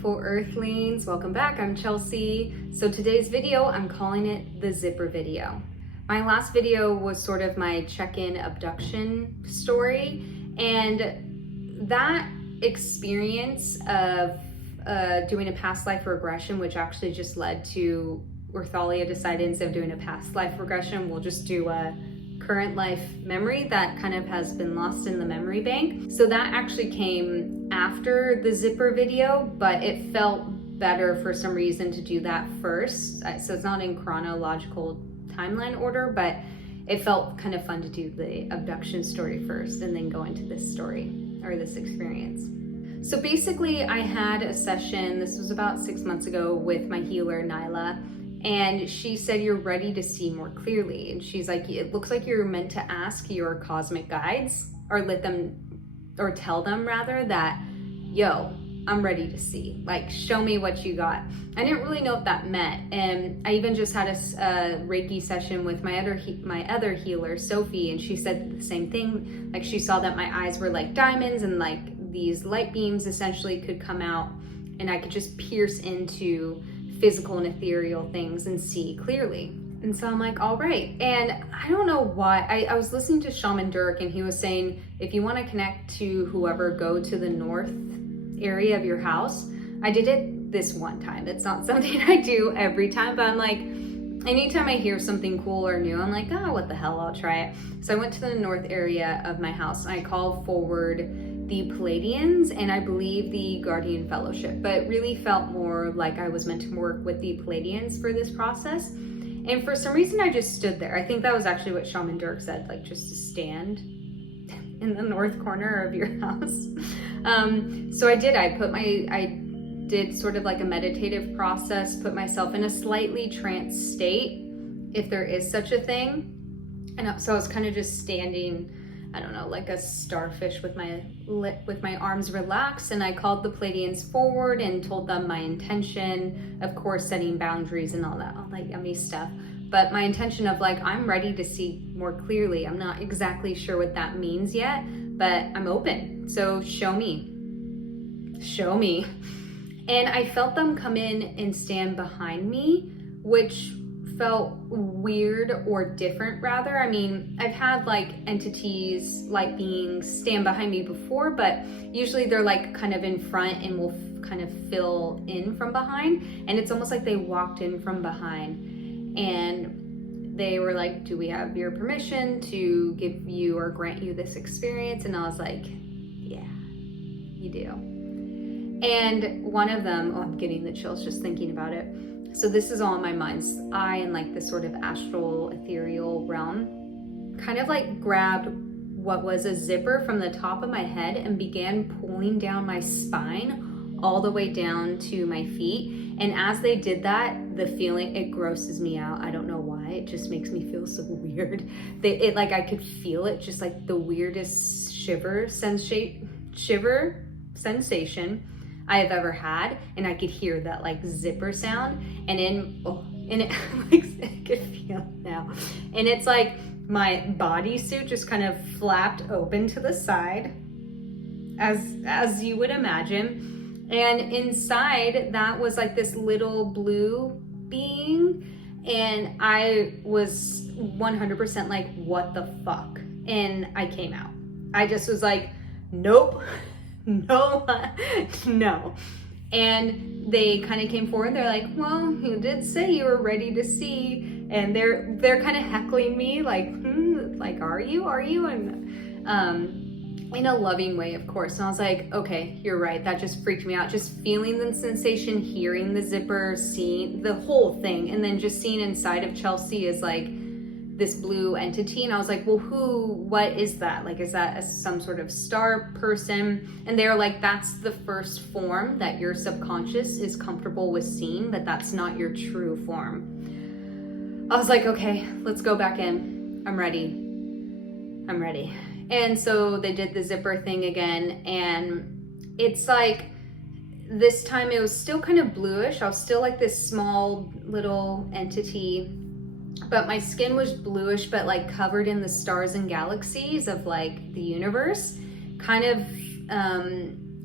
beautiful earthlings. Welcome back, I'm Chelsea. So today's video, I'm calling it the zipper video. My last video was sort of my check-in abduction story, and that experience of doing a past life regression, which actually just led to Earthalia decided instead of doing a past life regression, we'll just do a current life memory that kind of has been lost in the memory bank. So that actually came after the zipper video, but it felt better for some reason to do that first. So it's not in chronological timeline order, but it felt kind of fun to do the abduction story first and then go into this story or this experience. So basically I had a session, this was about 6 months ago, with my healer Nyla. And she said, you're ready to see more clearly. And she's like, it looks like you're meant to ask your cosmic guides or tell them rather that, yo, I'm ready to see, like, show me what you got. I didn't really know what that meant. And I even just had a Reiki session with my other healer, Sophie, and she said the same thing. Like, she saw that my eyes were like diamonds and like these light beams essentially could come out and I could just pierce into physical and ethereal things and see clearly. And so I'm like, all right. And I don't know why, I was listening to Shaman Dirk and he was saying, if you want to connect to whoever, go to the north area of your house. I did it this one time. It's not something I do every time, but I'm like, anytime I hear something cool or new, I'm like, oh, what the hell, I'll try it. So I went to the north area of my house and I called forward the Pleiadians and I believe the Guardian Fellowship, but it really felt more like I was meant to work with the Pleiadians for this process. And for some reason I just stood there. I think that was actually what Shaman Dirk said, like just to stand in the north corner of your house. So I did, I did sort of like a meditative process, put myself in a slightly trance state, if there is such a thing. And so I was kind of just standing, I don't know, like a starfish with my arms relaxed, and I called the Pleiadians forward and told them my intention, of course setting boundaries and all that yummy stuff. But my intention of like, I'm ready to see more clearly. I'm not exactly sure what that means yet, but I'm open. So show me. And I felt them come in and stand behind me, which felt weird or different rather. I mean, I've had like entities, like beings stand behind me before, but usually they're like kind of in front and will kind of fill in from behind. And it's almost like they walked in from behind and they were like, do we have your permission to give you or grant you this experience? And I was like, yeah, you do. And one of them, oh, I'm getting the chills just thinking about it. So this is all in my mind's eye and like this sort of astral ethereal realm, kind of like grabbed what was a zipper from the top of my head and began pulling down my spine all the way down to my feet. And as they did that, the feeling, it grosses me out. I don't know why, it just makes me feel so weird. Like I could feel it, just like the weirdest shiver sensation I have ever had, and I could hear that like zipper sound, and it I could feel it now, and it's like my bodysuit just kind of flapped open to the side, as you would imagine, and inside that was like this little blue being, and I was 100% like, what the fuck? And I came out. I just was like, nope. No. And they kind of came forward. They're like, well, you did say you were ready to see. And they're kind of heckling me like, like, are you? And in a loving way, of course. And I was like, okay, you're right. That just freaked me out. Just feeling the sensation, hearing the zipper, seeing the whole thing. And then just seeing inside of Chelsea is like this blue entity. And I was like, well, what is that? Like, is that some sort of star person? And they're like, that's the first form that your subconscious is comfortable with seeing, but that's not your true form. I was like, okay, let's go back in. I'm ready. And so they did the zipper thing again. And it's like, this time it was still kind of bluish. I was still like this small little entity, but my skin was bluish, but like covered in the stars and galaxies of like the universe, kind of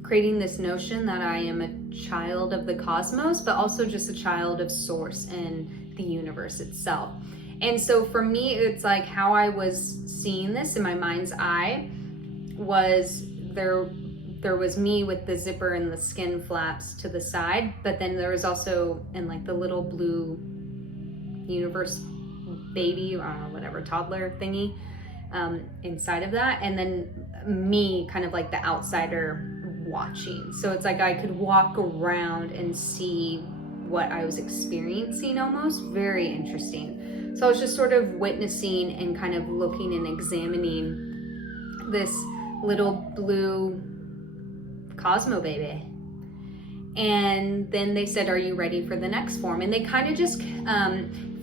creating this notion that I am a child of the cosmos, but also just a child of source and the universe itself. And so for me, it's like how I was seeing this in my mind's eye was there was me with the zipper and the skin flaps to the side, but then there was also in like the little blue universe baby, I don't know, whatever, toddler thingy inside of that, and then me kind of like the outsider watching. So it's like I could walk around and see what I was experiencing, almost. Very interesting. So I was just sort of witnessing and kind of looking and examining this little blue Cosmo baby. And then they said, are you ready for the next form? And they kind of just,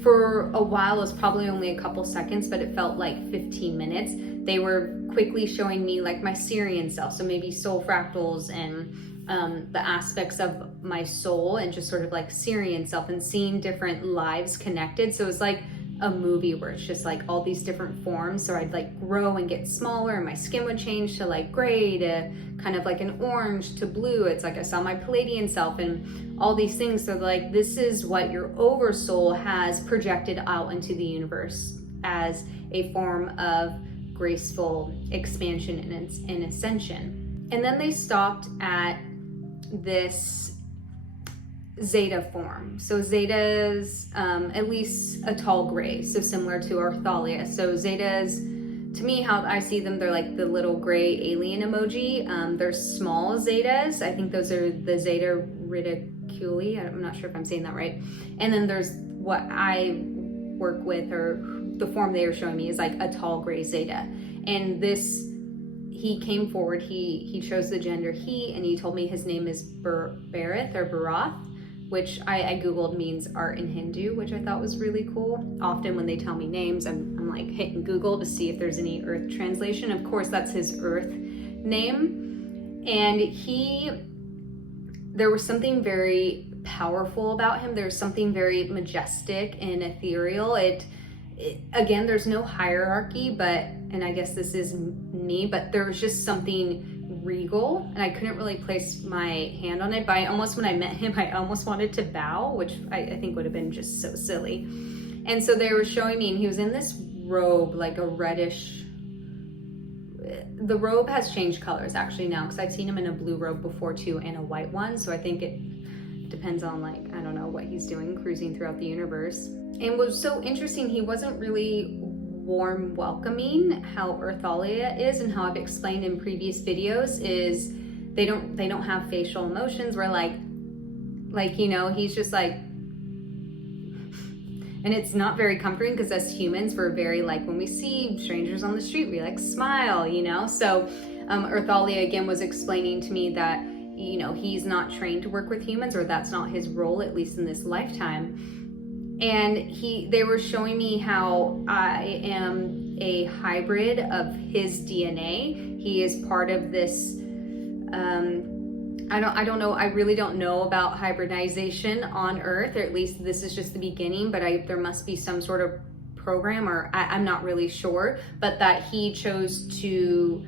for a while, it was probably only a couple seconds, but it felt like 15 minutes. They were quickly showing me like my Syrian self, so maybe soul fractals and the aspects of my soul and just sort of like Syrian self and seeing different lives connected. So it was like a movie where it's just like all these different forms. So I'd like grow and get smaller and my skin would change to like gray to kind of like an orange to blue. It's like I saw my Pleiadian self and all these things. So like this is what your Oversoul has projected out into the universe as a form of graceful expansion and ascension. And then they stopped at this Zeta form. So Zeta's at least a tall gray, so similar to Earthalia. So Zeta's, to me, how I see them, they're like the little gray alien emoji. They're small Zetas. I think those are the Zeta Reticuli. I'm not sure if I'm saying that right. And then there's what I work with, or the form they were showing me is like a tall gray Zeta. And this, he came forward, he chose the gender he, and he told me his name is Bharath or Bharath, which I Googled means art in Hindu, which I thought was really cool. Often when they tell me names, I'm like hitting Google to see if there's any Earth translation. Of course, that's his Earth name. And there was something very powerful about him. There's something very majestic and ethereal. Again, there's no hierarchy, and I guess this is me, but there was just something regal, and I couldn't really place my hand on it, but when I met him, I almost wanted to bow, which I think would have been just so silly. And so they were showing me, and he was in this robe, like a reddish, the robe has changed colors actually now, because I've seen him in a blue robe before too, and a white one, so I think it depends on like, I don't know what he's doing, cruising throughout the universe. And what was so interesting, he wasn't really warm welcoming. How Earthalia is, and how I've explained in previous videos, is they don't have facial emotions, where like you know, he's just like, and it's not very comforting, because as humans we're very like, when we see strangers on the street we like smile, you know. So Earthalia again was explaining to me that, you know, he's not trained to work with humans, or that's not his role, at least in this lifetime. And they were showing me how I am a hybrid of his DNA. He is part of this, I don't know, I really don't know about hybridization on Earth, or at least this is just the beginning, but there must be some sort of program, or I'm not really sure, but that he chose to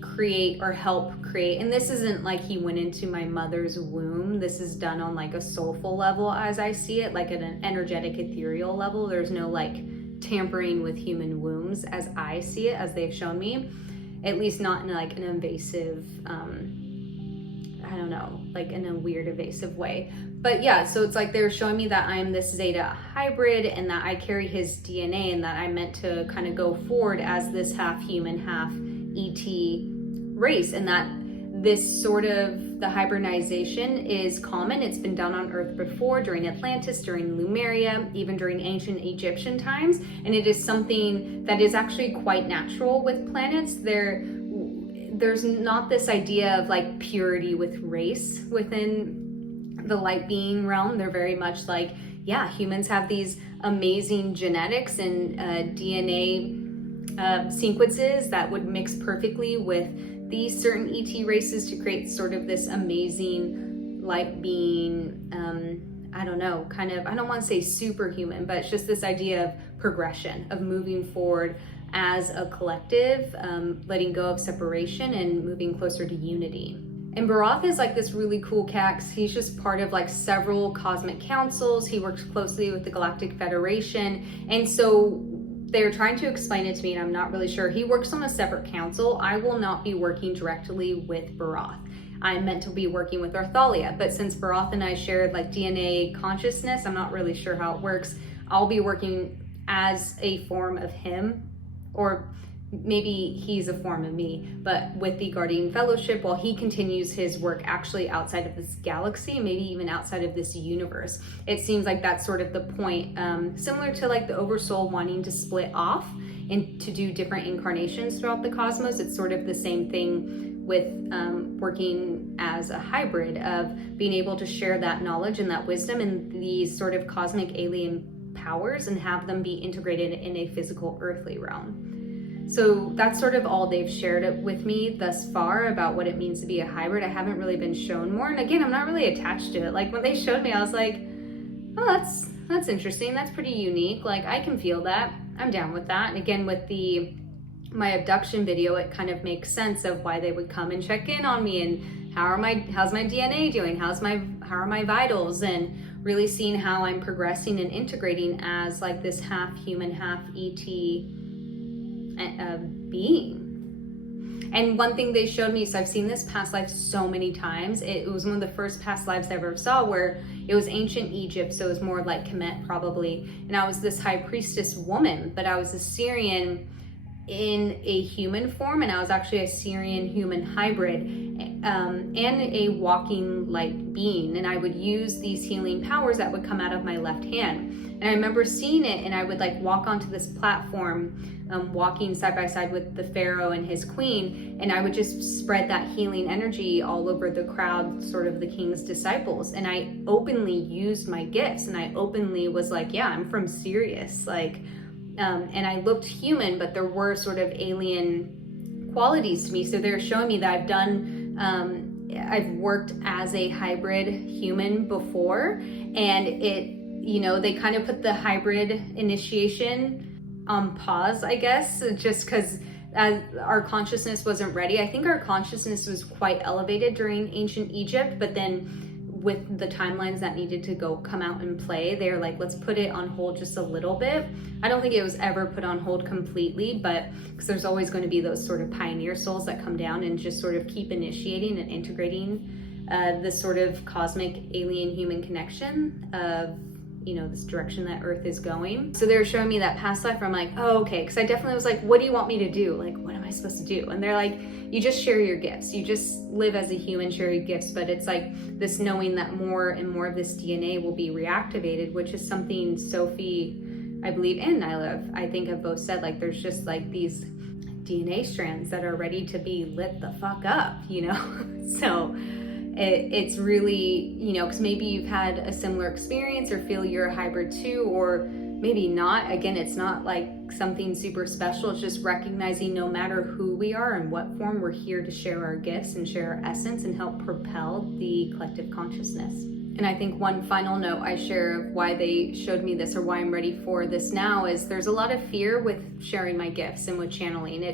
create or help create. And this isn't like he went into my mother's womb. This is done on like a soulful level, as I see it, like at an energetic ethereal level. There's no like tampering with human wombs as I see it, as they've shown me, at least not in like an invasive, I don't know, like in a weird evasive way. But yeah, so it's like they're showing me that I'm this Zeta hybrid, and that I carry his DNA, and that I'm meant to kind of go forward as this half human, half ET race, and that this sort of, the hybridization is common. It's been done on Earth before, during Atlantis, during Lemuria, even during ancient Egyptian times, and it is something that is actually quite natural with planets. There's not this idea of like purity with race within the light being realm. They're very much like, yeah, humans have these amazing genetics and DNA sequences that would mix perfectly with these certain ET races to create sort of this amazing light being, I don't know, kind of, I don't want to say superhuman, but it's just this idea of progression, of moving forward as a collective, letting go of separation and moving closer to unity. And Bharath is like this really cool cat. He's just part of like several cosmic councils. He works closely with the Galactic Federation. And so they're trying to explain it to me, and I'm not really sure. He works on a separate council. I will not be working directly with Bharath. I'm meant to be working with Earthalia. But since Bharath and I shared like DNA consciousness, I'm not really sure how it works. I'll be working as a form of him, or maybe he's a form of me, but with the Guardian Fellowship while he continues his work actually outside of this galaxy, maybe even outside of this universe. It seems like that's sort of the point, similar to like the Oversoul wanting to split off and to do different incarnations throughout the cosmos. It's sort of the same thing with working as a hybrid, of being able to share that knowledge and that wisdom and these sort of cosmic alien powers and have them be integrated in a physical earthly realm. So that's sort of all they've shared with me thus far about what it means to be a hybrid. I haven't really been shown more. And again, I'm not really attached to it. Like when they showed me, I was like, oh, that's interesting. That's pretty unique. Like I can feel that. I'm down with that. And again, with my abduction video, it kind of makes sense of why they would come and check in on me and how's my DNA doing? How are my vitals? And really seeing how I'm progressing and integrating as like this half human, half ET being. And one thing they showed me, so I've seen this past life so many times. It was one of the first past lives I ever saw where it was ancient Egypt, so it was more like Kemet probably. And I was this high priestess woman, but I was a Syrian in a human form, and I was actually a Syrian human hybrid and a walking light being. And I would use these healing powers that would come out of my left hand. And I remember seeing it, and I would like walk onto this platform, walking side by side with the pharaoh and his queen, and I would just spread that healing energy all over the crowd, sort of the king's disciples. And I openly used my gifts, and I openly was like, yeah, I'm from Sirius, like, and I looked human, but there were sort of alien qualities to me. So they're showing me that I've worked as a hybrid human before, and they kind of put the hybrid initiation on pause, I guess, just because our consciousness wasn't ready. I think our consciousness was quite elevated during ancient Egypt, but then with the timelines that needed to come out and play, they're like, let's put it on hold just a little bit. I don't think it was ever put on hold completely, but because there's always going to be those sort of pioneer souls that come down and just sort of keep initiating and integrating this sort of cosmic alien human connection of this direction that Earth is going. So they're showing me that past life where I'm like, oh, okay. Because I definitely was like, what do you want me to do? Like, what am I supposed to do? And they're like, you just share your gifts. You just live as a human, share your gifts. But it's like this knowing that more and more of this DNA will be reactivated, which is something Sophie, I believe, and Nyla, I think have both said, like, there's just like these DNA strands that are ready to be lit the fuck up, So it's really, because maybe you've had a similar experience or feel you're a hybrid too, or maybe not. Again, it's not like something super special. It's just recognizing no matter who we are and what form, we're here to share our gifts and share our essence and help propel the collective consciousness. And I think one final note I share of why they showed me this, or why I'm ready for this now, is there's a lot of fear with sharing my gifts and with channeling.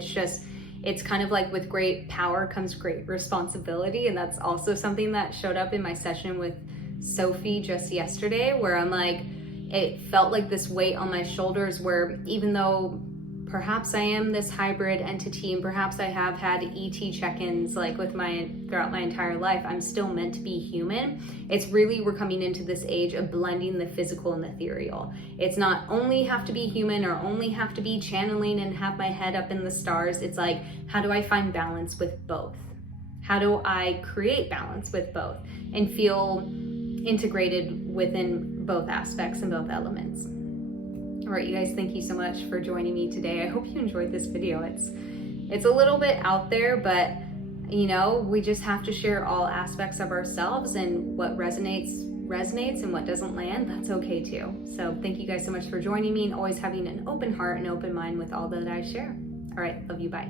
It's kind of like with great power comes great responsibility. And that's also something that showed up in my session with Sophie just yesterday, where I'm like, it felt like this weight on my shoulders where even though perhaps I am this hybrid entity and perhaps I have had ET check-ins like throughout my entire life, I'm still meant to be human. It's really, we're coming into this age of blending the physical and the ethereal. It's not only have to be human or only have to be channeling and have my head up in the stars. It's like, how do I find balance with both? How do I create balance with both and feel integrated within both aspects and both elements? All right, you guys, thank you so much for joining me today. I hope you enjoyed this video. It's a little bit out there, but we just have to share all aspects of ourselves, and what resonates and what doesn't land, that's okay too. So thank you guys so much for joining me and always having an open heart and open mind with all that I share. All right, love you, bye.